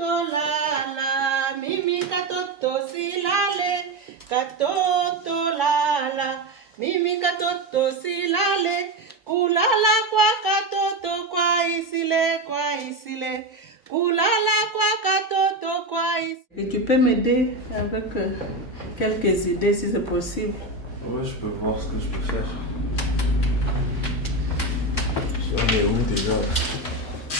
la la, mimi katoto silale, katoto la la, mimi katoto silale, kulala kwa katoto kwa isile, kulala kwa katoto kwa isile. Et tu peux m'aider avec quelques idées si c'est possible? Ouais, je peux voir ce que je peux faire. On est où déjà?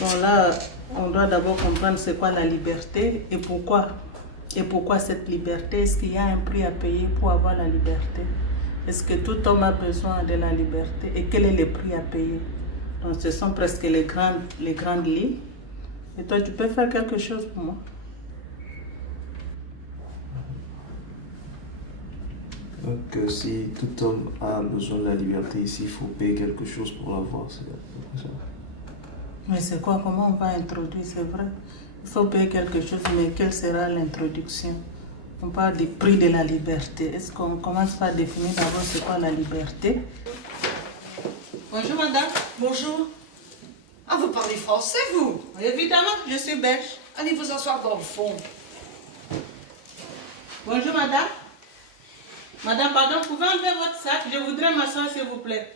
Bon là, on doit d'abord comprendre c'est quoi la liberté et pourquoi. Et pourquoi cette liberté? Est-ce qu'il y a un prix à payer pour avoir la liberté? Est-ce que tout homme a besoin de la liberté? Et quel est le prix à payer? Donc ce sont presque les grandes lignes. Et toi, tu peux faire quelque chose pour moi? Donc si tout homme a besoin de la liberté ici, il faut payer quelque chose pour l'avoir, c'est ça. Mais c'est quoi? Comment on va introduire? C'est vrai. Il faut payer quelque chose, mais quelle sera l'introduction? On parle du prix de la liberté. Est-ce qu'on commence par définir d'abord c'est quoi la liberté? Bonjour madame. Bonjour. Ah, vous parlez français, vous? Évidemment, je suis belge. Allez vous asseoir dans le fond. Bonjour madame. Madame, pardon, vous pouvez enlever votre sac? Je voudrais m'asseoir s'il vous plaît.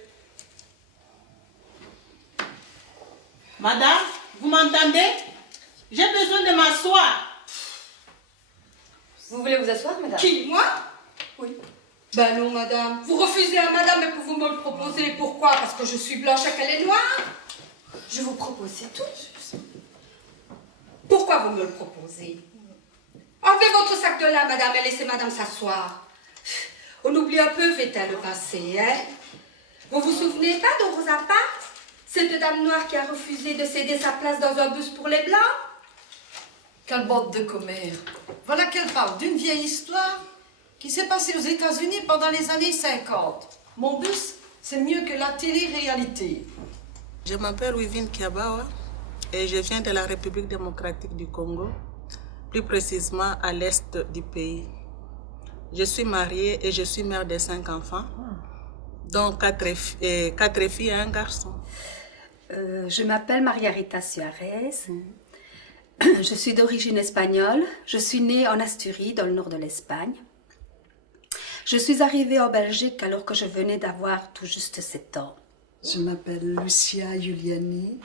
Madame, vous m'entendez? J'ai besoin de m'asseoir. Vous voulez vous asseoir, madame? Qui, moi? Oui. Ben non, madame. Vous refusez à madame, mais vous me le proposez. Pourquoi? Parce que je suis blanche et qu'elle est noire? Je vous propose, c'est tout. Pourquoi vous me le proposez? Enlevez votre sac de là, madame, et laissez madame s'asseoir. On oublie un peu vite le passé, hein? Vous vous souvenez pas de Rosa Parks? Cette dame noire qui a refusé de céder sa place dans un bus pour les blancs? Quelle bande de commères. Voilà qu'elle parle d'une vieille histoire qui s'est passée aux États-Unis pendant les années 50. Mon bus, c'est mieux que la télé-réalité. Je m'appelle Wivine Kiabawa et je viens de la République démocratique du Congo, plus précisément à l'est du pays. Je suis mariée et je suis mère de 5 enfants, dont 4 filles et un garçon. Je m'appelle Margarita Suarez. Je suis d'origine espagnole. Je suis née en Asturie, dans le nord de l'Espagne. Je suis arrivée en Belgique alors que je venais d'avoir tout juste 7 ans. Je m'appelle Lucia Giuliani.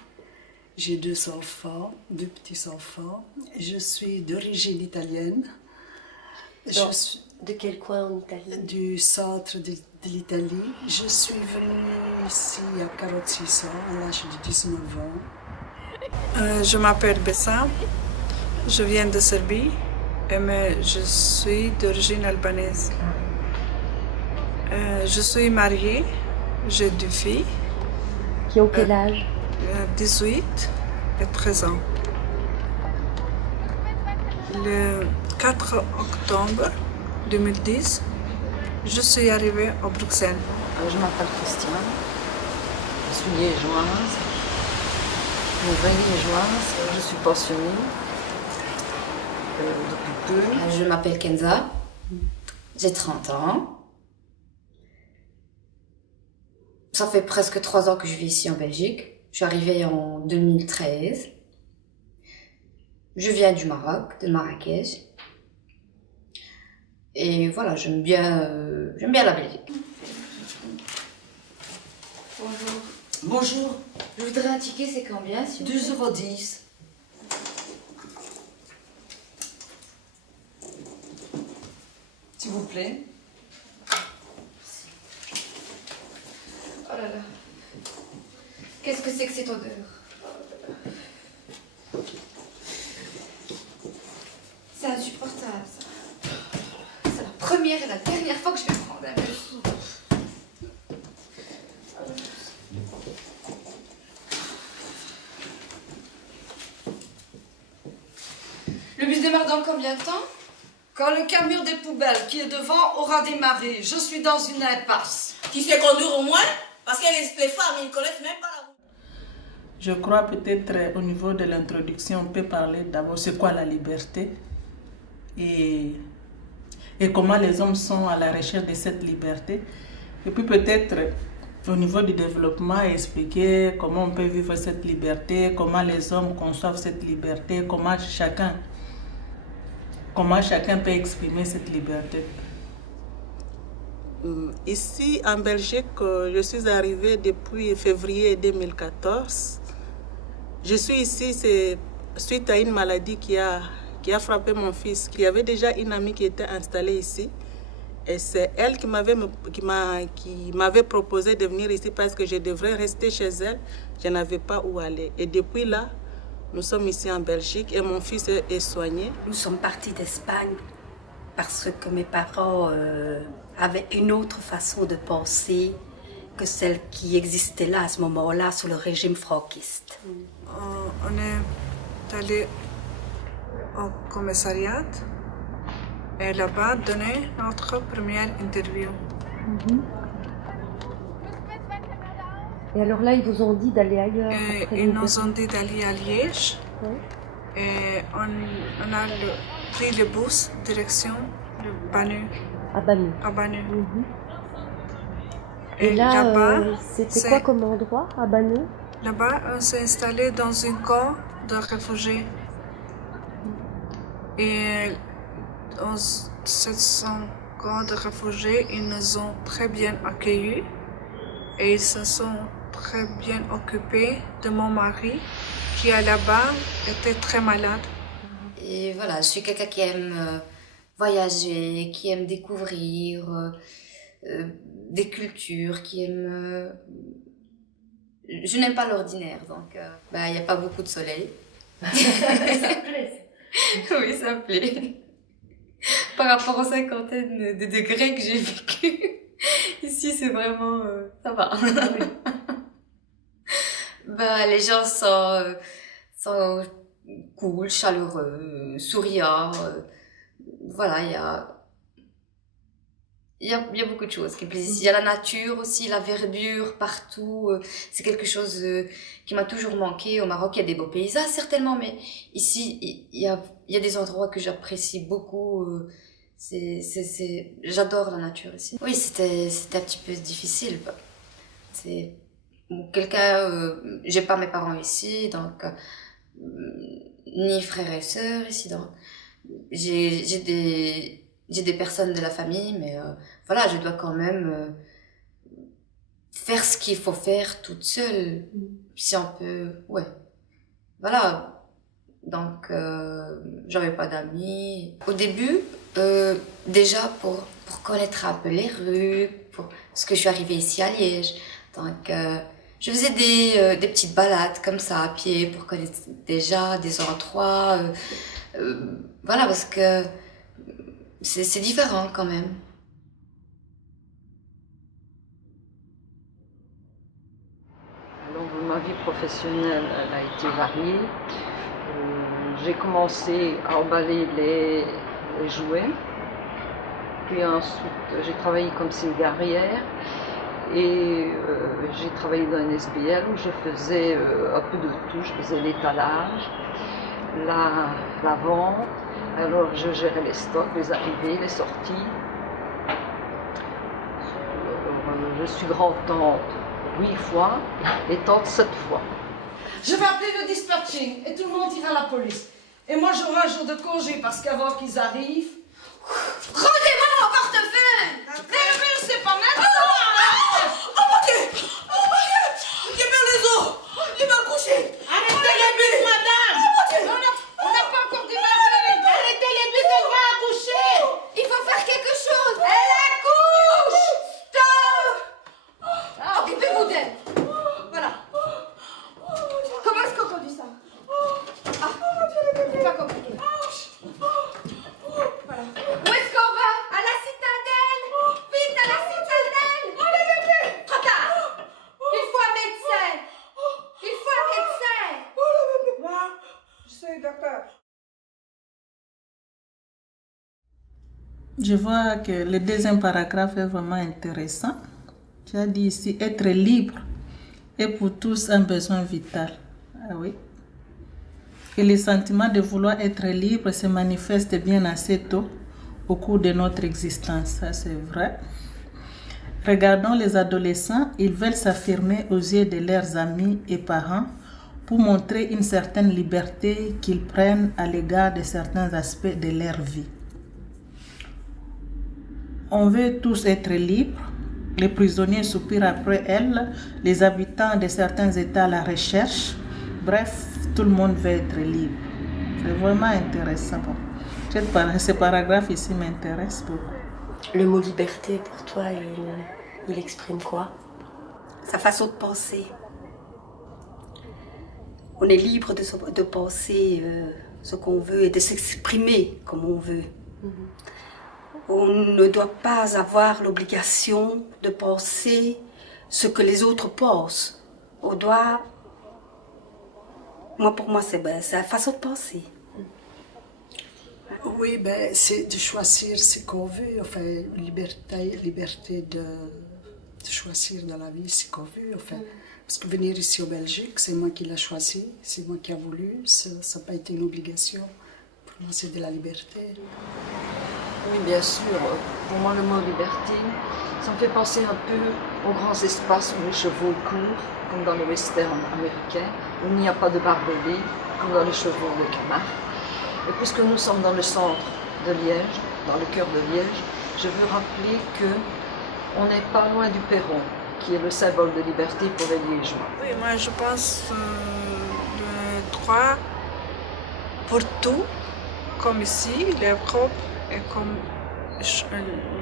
J'ai 2 enfants, 2 petits-enfants. Je suis d'origine italienne. De quel coin en Italie? Du centre de l'Italie. Je suis venue ici à 46 ans, à l'âge de 19 ans. Je m'appelle Bessa, je viens de Serbie, mais je suis d'origine albanaise. Je suis mariée, j'ai 2 filles. Qui ont quel âge? 18 et 13 ans. Le 4 octobre 2010, je suis arrivée à Bruxelles. Je m'appelle Christiane, je suis liégeoise, une vraie liégeoise, je suis pensionnée depuis peu. Je m'appelle Kenza, j'ai 30 ans. Ça fait presque 3 ans que je vis ici en Belgique. Je suis arrivée en 2013. Je viens du Maroc, de Marrakech. Et voilà, j'aime bien la Belgique. Bonjour. Bonjour. Je voudrais un ticket, c'est combien? 2,10 €. S'il vous plaît. Oh là là. Qu'est-ce que c'est que cette odeur? C'est insupportable, ça. C'est la première et la dernière fois que je vais prendre un bus. Le bus démarre dans combien de temps? Quand le camion des poubelles qui est devant aura démarré, je suis dans une impasse. Qui sait conduire au moins? Parce que les femmes, ils ne connaissent même pas la route. Je crois peut-être au niveau de l'introduction, on peut parler d'abord c'est quoi la liberté et comment les hommes sont à la recherche de cette liberté. Et puis peut-être au niveau du développement, expliquer comment on peut vivre cette liberté, comment les hommes conçoivent cette liberté, comment chacun peut exprimer cette liberté. Ici, en Belgique, je suis arrivée depuis février 2014. Je suis ici, c'est suite à une maladie qui a frappé mon fils. Il y avait déjà une amie qui était installée ici. Et c'est elle qui m'avait proposé de venir ici parce que je devrais rester chez elle. Je n'avais pas où aller. Et depuis là, nous sommes ici en Belgique et mon fils est soigné. Nous sommes partis d'Espagne parce que mes parents avaient une autre façon de penser que celle qui existait là à ce moment-là sous le régime franquiste. On est allé au commissariat et là-bas donner notre première interview. Et alors là, ils vous ont dit d'aller ailleurs? Ils nous ont dit d'aller à Liège. Ouais. Et on a pris le bus direction de Banu. À Banu. À Banu. Et là, c'était quoi comme endroit à Banu? Là-bas, on s'est installé dans un camp de réfugiés. Et dans ce camp de réfugiés, ils nous ont très bien accueillis. Et ils se sont très bien occupés de mon mari, qui là-bas était très malade. Et voilà, je suis quelqu'un qui aime voyager, qui aime découvrir des cultures, qui aime... Je n'aime pas l'ordinaire, donc il n'y a pas beaucoup de soleil. Ça me plaît. Oui, ça me plaît. Par rapport aux cinquantaines de degrés que j'ai vécu, ici c'est vraiment... ça va. Les gens sont cool, chaleureux, souriants. Voilà, il y a beaucoup de choses qui me plaisent ici. Il y a la nature aussi, la verdure partout. C'est quelque chose qui m'a toujours manqué. Au Maroc, il y a des beaux paysages certainement, mais ici, il y a des endroits que j'apprécie beaucoup. J'adore la nature ici. Oui, c'était un petit peu difficile. J'ai pas mes parents ici, donc ni frères et sœurs ici, donc j'ai des personnes de la famille, mais voilà, je dois quand même faire ce qu'il faut faire toute seule, si on peut, ouais, voilà. Donc j'avais pas d'amis au début, déjà pour connaître un peu les rues, parce que je suis arrivée ici à Liège, donc je faisais des petites balades comme ça à pied pour connaître déjà des endroits, voilà, parce que c'est différent quand même. Alors, ma vie professionnelle, elle a été variée. J'ai commencé à emballer les jouets. Puis ensuite, j'ai travaillé comme cigarière. Et j'ai travaillé dans un SBL où je faisais un peu de tout. Je faisais l'étalage, la vente. Alors je gérais les stocks, les arrivées, les sorties. Je suis grand-tante 8 fois et tante 7 fois. Je vais appeler le dispatching et tout le monde ira à la police. Et moi j'aurai un jour de congé parce qu'avant qu'ils arrivent... Rendez-moi mon portefeuille! Mais c'est pas maintenant! Oh mon Dieu! Oh mon Dieu! Il met les os! Il va coucher! Arrêtez les bus, madame! On n'a pas encore démarré! Arrêtez les bus, elle va accoucher! Il faut faire quelque chose! Elle accouche! Stop! Occupez-vous d'elle! Voilà. Comment est-ce qu'on conduit ça? C'est pas compliqué. Voilà. Où est-ce qu'on va? À la citadelle! Vite, à la citadelle! Trop tard! Il faut un médecin! Il faut un médecin! Moi, je suis docteur. Je vois que le deuxième paragraphe est vraiment intéressant. Tu as dit ici, être libre est pour tous un besoin vital. Ah oui. Et le sentiment de vouloir être libre se manifeste bien assez tôt au cours de notre existence. Ça, c'est vrai. Regardons les adolescents, ils veulent s'affirmer aux yeux de leurs amis et parents pour montrer une certaine liberté qu'ils prennent à l'égard de certains aspects de leur vie. On veut tous être libres. Les prisonniers soupirent après elle, les habitants de certains États la recherchent. Bref, tout le monde veut être libre. C'est vraiment intéressant. Ce paragraphe ici m'intéresse beaucoup. Le mot liberté, pour toi, il exprime quoi? Sa façon de penser. On est libre de penser ce qu'on veut et de s'exprimer comme on veut. On ne doit pas avoir l'obligation de penser ce que les autres pensent. On doit... Pour moi, c'est la façon de penser. Oui, c'est de choisir ce qu'on veut, enfin, liberté de choisir dans la vie ce qu'on veut, enfin. Parce que venir ici en Belgique, c'est moi qui l'ai choisi, c'est moi qui ai voulu, ça n'a pas été une obligation. Pour moi, c'est de la liberté. Oui, bien sûr. Pour moi, le mot liberté, ça me fait penser un peu aux grands espaces où les chevaux courent, comme dans le western américain, où il n'y a pas de barbelés, comme dans les chevaux de Camargue. Et puisque nous sommes dans le centre de Liège, dans le cœur de Liège, je veux rappeler qu'on n'est pas loin du perron, qui est le symbole de liberté pour les Liégeois. Oui, moi je pense le droit pour tout, comme ici, l'Europe et comme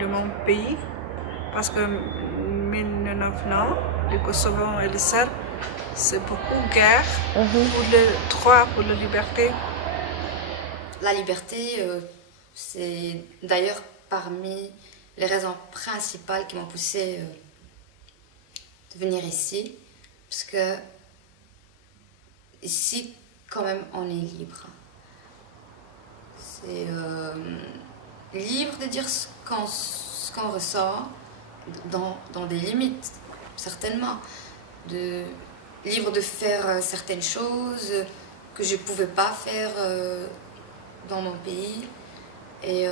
mon pays, parce que 1909, le Kosovo et le Serbe, c'est beaucoup de guerre pour le droit, pour la liberté. La liberté, c'est d'ailleurs parmi les raisons principales qui m'ont poussée de venir ici, parce que ici, quand même, on est libre. C'est libre de dire ce qu'on ressent dans des limites, certainement. Libre de faire certaines choses que je ne pouvais pas faire dans mon pays. Et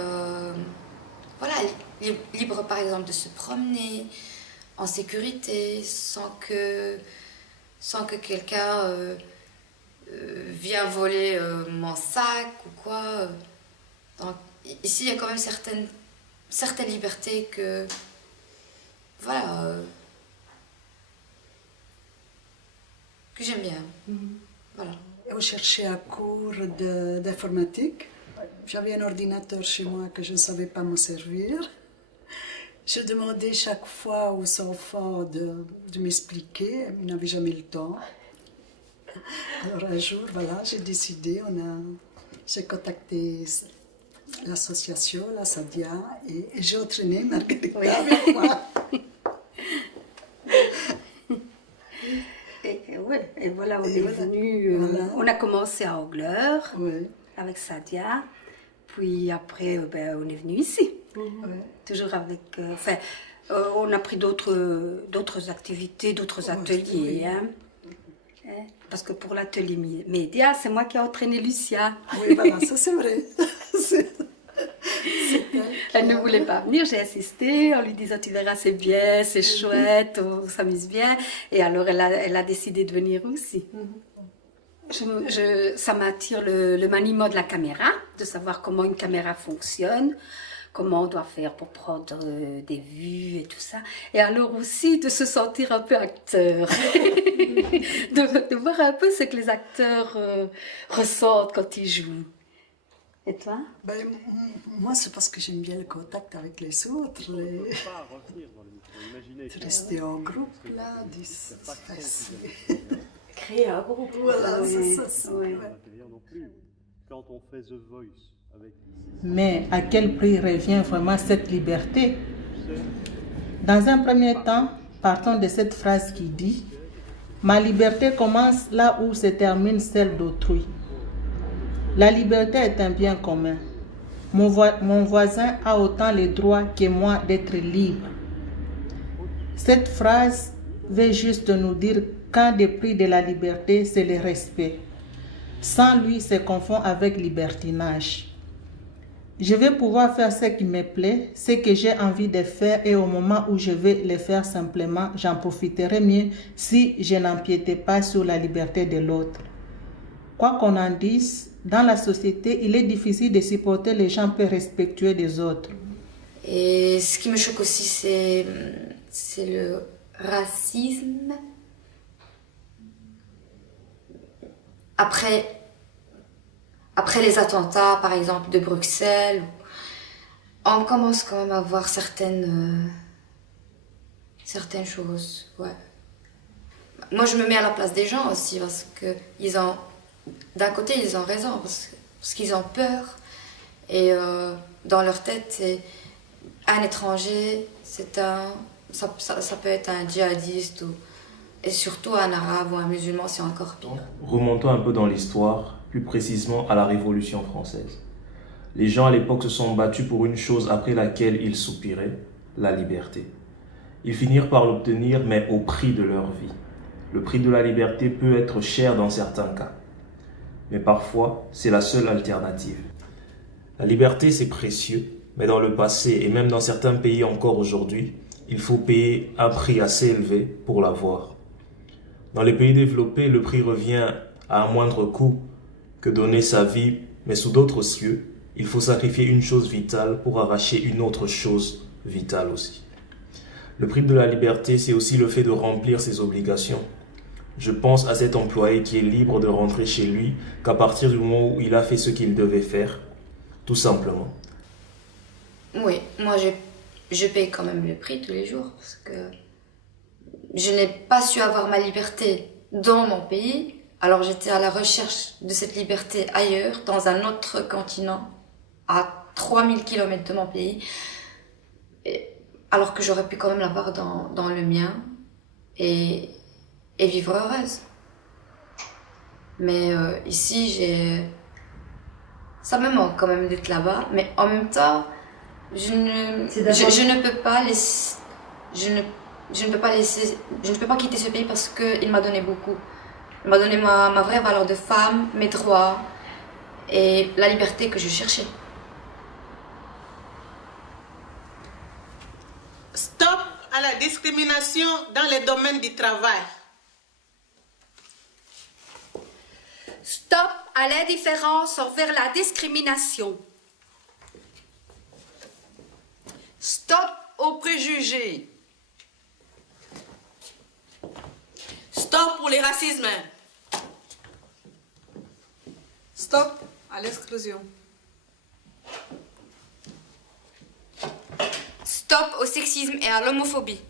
voilà, libre par exemple de se promener en sécurité sans que quelqu'un vienne voler mon sac ou quoi. Donc, ici, il y a quand même certaines libertés que, voilà, que j'aime bien. Voilà. On cherchait un cours d'informatique. J'avais un ordinateur chez moi que je ne savais pas me servir. Je demandais chaque fois aux enfants de m'expliquer, ils n'avaient jamais le temps. Alors un jour, voilà, j'ai décidé, j'ai contacté l'association, la Sadia, et j'ai entraîné Margarita avec moi. Et voilà, on est venu, on a commencé à Angleur avec Sadia, puis après on est venu ici, toujours avec, on a pris d'autres activités, d'autres ateliers, parce que pour l'atelier média, c'est moi qui ai entraîné Lucia. Oui, voilà, ça c'est vrai. Elle ne voulait pas venir, j'ai insisté en lui disant tu verras c'est bien, c'est chouette, on s'amuse bien. Et alors elle a décidé de venir aussi. Ça m'attire le maniement de la caméra, de savoir comment une caméra fonctionne, comment on doit faire pour prendre des vues et tout ça. Et alors aussi de se sentir un peu acteur, de voir un peu ce que les acteurs ressentent quand ils jouent. Et toi? Moi, c'est parce que j'aime bien le contact avec les autres. De rester en groupe, là, créer un groupe. Voilà, c'est ça. Quand on fait The Voice avec... Mais à quel prix revient vraiment cette liberté? Dans un premier temps, partons de cette phrase qui dit « Ma liberté commence là où se termine celle d'autrui ». La liberté est un bien commun. Mon voisin a autant le droit que moi d'être libre. Cette phrase veut juste nous dire qu'un des prix de la liberté, c'est le respect. Sans lui, se confond avec libertinage. Je vais pouvoir faire ce qui me plaît, ce que j'ai envie de faire et au moment où je vais le faire simplement, j'en profiterai mieux si je n'empiétais pas sur la liberté de l'autre. Quoi qu'on en dise, dans la société, il est difficile de supporter les gens peu respectueux des autres. Et ce qui me choque aussi, c'est le racisme. Après les attentats, par exemple, de Bruxelles, on commence quand même à voir certaines choses, ouais. Moi, je me mets à la place des gens aussi, parce que d'un côté, ils ont raison, parce qu'ils ont peur. Et dans leur tête, c'est un étranger, ça peut être un djihadiste, et surtout un arabe ou un musulman, c'est encore pire. Remontons un peu dans l'histoire, plus précisément à la Révolution française. Les gens à l'époque se sont battus pour une chose après laquelle ils soupiraient, la liberté. Ils finirent par l'obtenir, mais au prix de leur vie. Le prix de la liberté peut être cher dans certains cas, mais parfois c'est la seule alternative. La liberté, c'est précieux, mais dans le passé et même dans certains pays encore aujourd'hui, il faut payer un prix assez élevé pour l'avoir. Dans les pays développés, le prix revient à un moindre coût que donner sa vie, mais sous d'autres cieux, il faut sacrifier une chose vitale pour arracher une autre chose vitale aussi. Le prix de la liberté, c'est aussi le fait de remplir ses obligations. Je pense à cet employé qui est libre de rentrer chez lui qu'à partir du moment où il a fait ce qu'il devait faire, tout simplement. Oui, moi je paye quand même le prix tous les jours parce que je n'ai pas su avoir ma liberté dans mon pays, alors j'étais à la recherche de cette liberté ailleurs, dans un autre continent, à 3000 km de mon pays, alors que j'aurais pu quand même l'avoir dans le mien et vivre heureuse. Mais ici, ça me manque quand même d'être là-bas, mais en même temps, je ne peux pas quitter ce pays parce qu'il m'a donné beaucoup. Il m'a donné ma vraie valeur de femme, mes droits et la liberté que je cherchais. Stop à la discrimination dans les domaines du travail. Stop à l'indifférence envers la discrimination. Stop aux préjugés. Stop pour les racismes. Stop à l'exclusion. Stop au sexisme et à l'homophobie.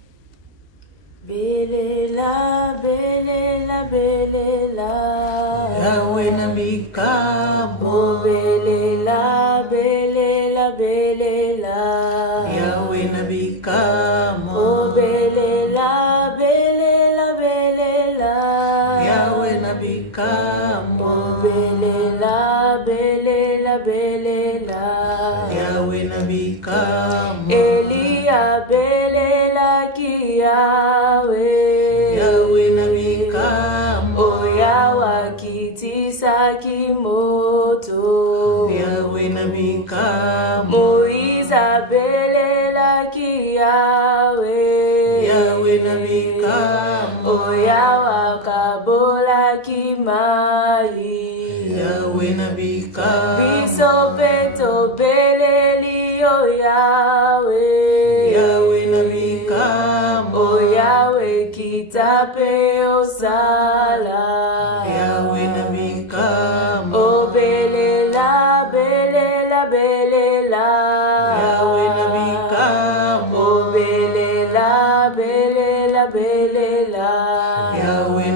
Belela, belela, belela. Yahweh nabika Oh belela, belela, belela. Yahweh nabika Oh belela, belela, belela. Yahweh nabika Oh belela, belela, belela. Yahweh nabika Elia belela ki Yahweh. Yahweh nabika Oyawa kitisa kimoto. Yahweh nabika Moïse belela ki Yahweh. Yahweh nabika Oyawa kabola ki mai. Yahweh nabika Biso peto beleli o Yahweh. Yahweh nabika O Yahweh kitape osala. Yahweh nabika O belela, belela, belela. Yahweh nabika O belela, belela, belela. Yahweh